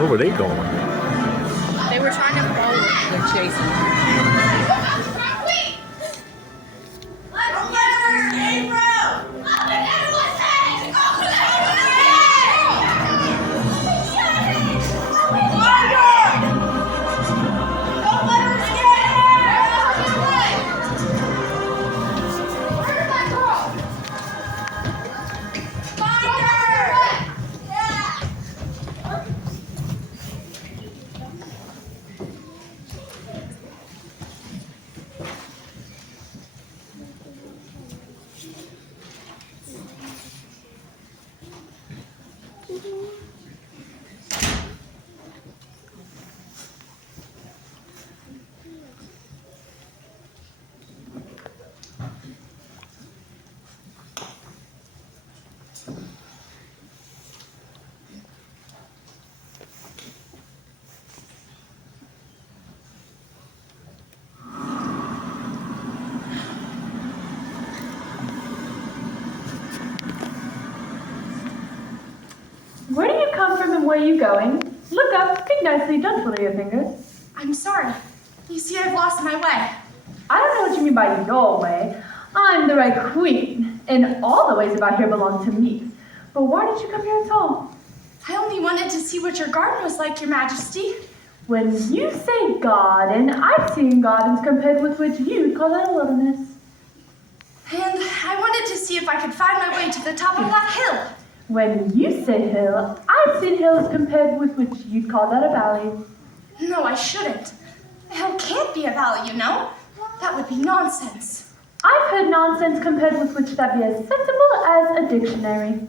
Where were they going? They were trying to follow. They're chasing. Where do you come from and where are you going? Look up, speak nicely, don't twiddle your fingers. I'm sorry. You see, I've lost my way. I don't know what you mean by your way. I'm the right queen, and all the ways about here belong to me. But why did you come here at all? I only wanted to see what your garden was like, Your Majesty. When you say garden, I've seen gardens compared with which you'd call that a wilderness. And I wanted to see if I could find my way to the top of that hill. When you say hill, I've seen hills compared with which you'd call that a valley. No, I shouldn't. A hill can't be a valley, you know. That would be nonsense. I've heard nonsense compared with which that be as sensible as a dictionary.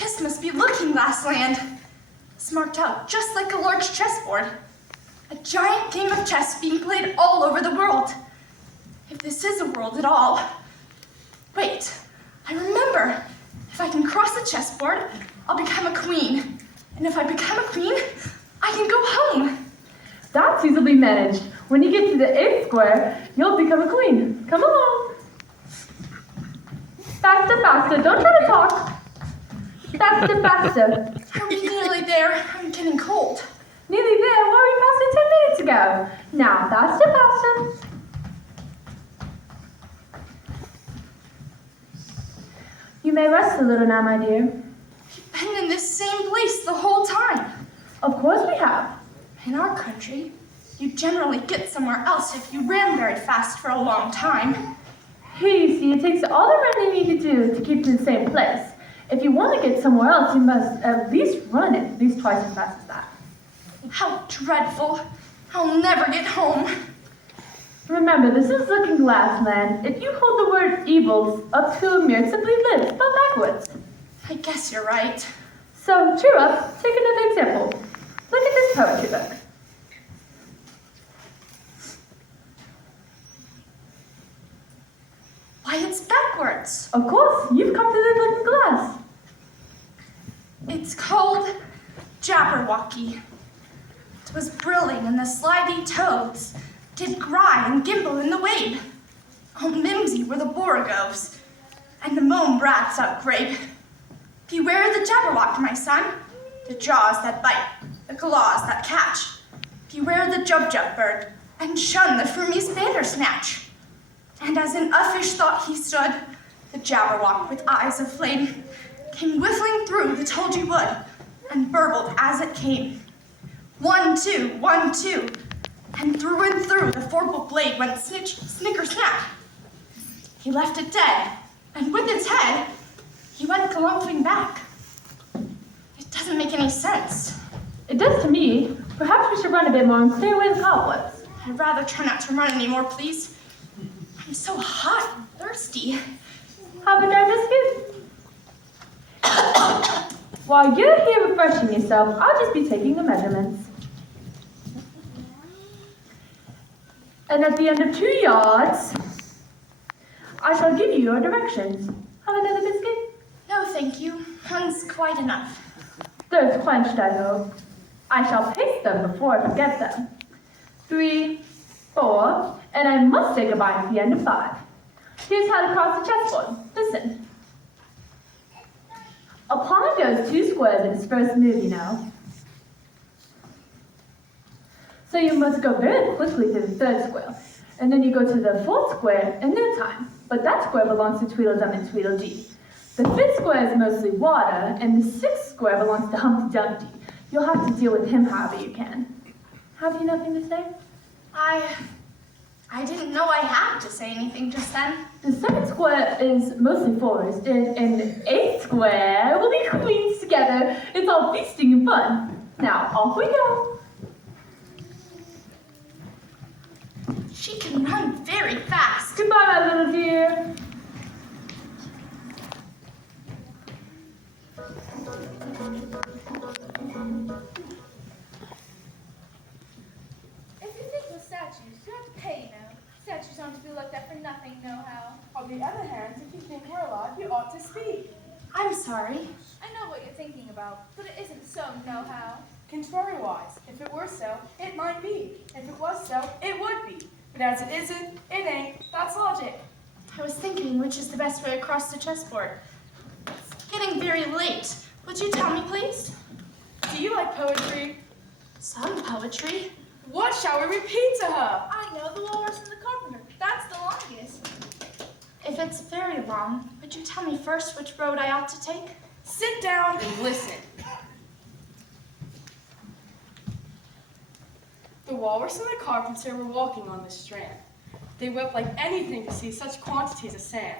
This must be Looking Glass Land. It's marked out just like a large chessboard. A giant game of chess being played all over the world. If this is a world at all. Wait, I remember. If I can cross the chessboard, I'll become a queen. And if I become a queen, I can go home. That's easily managed. When you get to the 8th square, you'll become a queen. Come along. Faster, faster. Don't try to talk. Faster, faster. Are we nearly there? I'm getting cold. Nearly there. Where we passed it 10 minutes ago. Now, faster, faster. You may rest a little now, my dear. We've been in this same place the whole time. Of course we have. In our country, you generally get somewhere else if you ran very fast for a long time. Here, you see, it takes all the running you need to do to keep in the same place. If you want to get somewhere else, you must at least run it at least twice as fast as that. How dreadful. I'll never get home. Remember, this is Looking Glass Land. If you hold the word evils up to a mirror, it simply lives, spelled backwards. I guess you're right. So, cheer up. Take another example. Look at this poetry book. Why, it's backwards. Of course, you've come to the Looking Glass. It's called Jabberwocky. 'Twas brilling in the slithy toads, did gry and gimble in the wabe. Oh, mimsy were the borogoves, and the mome brats outgrabe. Beware the Jabberwock, my son, the jaws that bite, the claws that catch. Beware the Jubjub bird, and shun the Frumious Bandersnatch. And as in uffish thought he stood, the Jabberwock with eyes of flame came whiffling through the tulgey wood, and burbled as it came. 1, 2, 1, 2, and through the forked blade went snitch, snicker, snap. He left it dead, and with its head, he went galumphing back. It doesn't make any sense. It does to me. Perhaps we should run a bit more and clear away the cobwebs. I'd rather try not to run anymore, please. I'm so hot and thirsty. Have a dry biscuit? While you're here refreshing yourself, I'll just be taking the measurements. And at the end of 2 yards, I shall give you your directions. Have another biscuit? No, thank you. One's quite enough. Thirst quenched, I hope. I shall paste them before I forget them. 3, 4, and I must say goodbye at the end of 5. Here's how to cross the chessboard. Listen. A pawn goes 2 squares in its first move, you know. So you must go very quickly to the third square. And then you go to the fourth square in no time. But that square belongs to Tweedledum and Tweedledee. The fifth square is mostly water, and the sixth square belongs to Humpty Dumpty. You'll have to deal with him however you can. Have you nothing to say? I didn't know I had to say anything just then. The second square is mostly forest, and the eighth square will be queens together. It's all feasting and fun. Now, off we go. She can run very fast. Goodbye, my little dear. If you think with statues, you have to pay, you know. Statues aren't to be looked at for nothing, nohow. On the other hand, if you think we're alive, you ought to speak. I'm sorry. I know what you're thinking about, but it isn't so, nohow. Contrariwise, if it were so, it might be. If it was so, it would be. But as it isn't, it ain't. That's logic. I was thinking which is the best way across the chessboard. It's getting very late. Would you tell me, please? Do you like poetry? Some poetry. What shall we repeat to her? I know the Walrus and the Carpenter. That's the longest. If it's very long, would you tell me first which road I ought to take? Sit down and listen. The Walrus and the Carpenter were walking on the strand. They wept like anything to see such quantities of sand.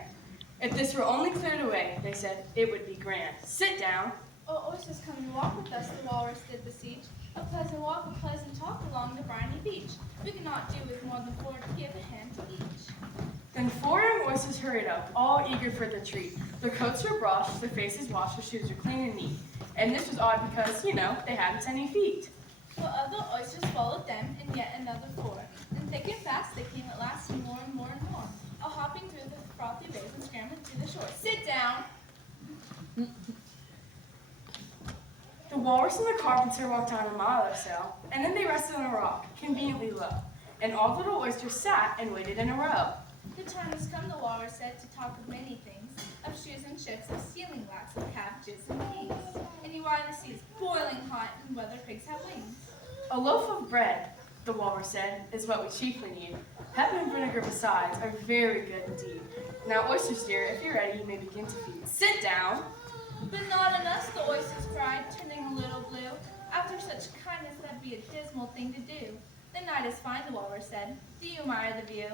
If this were only cleared away, they said, it would be grand. Sit down. Oh, oysters, come and walk with us, the Walrus did beseech. A pleasant walk, a pleasant talk along the briny beach. We cannot do with more than 4 to give a hand to each. Then 4 young oysters hurried up, all eager for the treat. Their coats were brushed, their faces washed, their shoes were clean and neat. And this was odd because, you know, they hadn't any feet. Well, other oysters followed them, and yet another 4. And thick and fast they came at last, and more and more and more, all hopping through the frothy waves and scrambling to the shore. Sit down! The Walrus and the Carpenter walked on a mile or so, and then they rested on a rock, conveniently low. And all the little oysters sat and waited in a row. The time has come, the Walrus said, to talk of many things, of shoes and ships, of sealing wax, of cabbages and peas. And you why the sea is boiling hot, and whether pigs have wings. A loaf of bread, the Walrus said, is what we chiefly need. Pepper and vinegar besides are very good indeed. Now, oysters dear, if you're ready, you may begin to feed. Sit down. But not on us, the oysters cried, turning a little blue. After such kindness, that'd be a dismal thing to do. The night is fine, the Walrus said. Do you admire the view?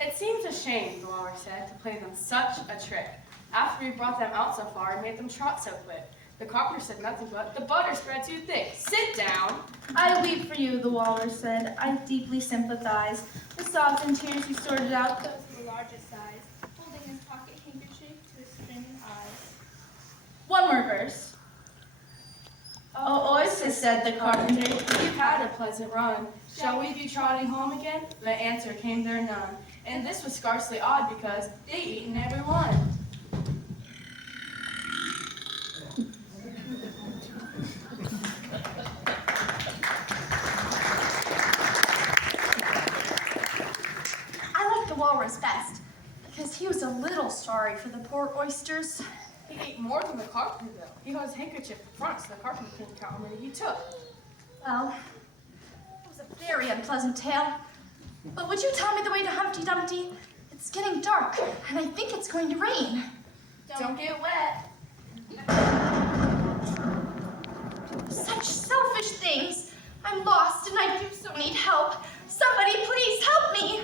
It seems a shame, the Walrus said, to play them such a trick. After we brought them out so far and made them trot so quick. The Carpenter said nothing but, the butter spread too thick. Sit down. I weep for you, the Walrus said. I deeply sympathize. The sobs and tears he sorted out, those of the largest size, holding his pocket handkerchief to his streaming eyes. One more verse. Oh, oysters, said the Carpenter, You've had a pleasant run. Shall we be trotting home again? The answer came there none. And this was scarcely odd because they'd eaten every one. I like the Walrus best because he was a little sorry for the poor oysters. He ate more than the Carpenter, though. He held his handkerchief in front so the Carpenter couldn't count how many he took. Well, it was a very unpleasant tale. But would you tell me the way to Humpty Dumpty? It's getting dark, and I think it's going to rain. Don't get wet. Such selfish things. I'm lost, and I do so need help. Somebody please help me.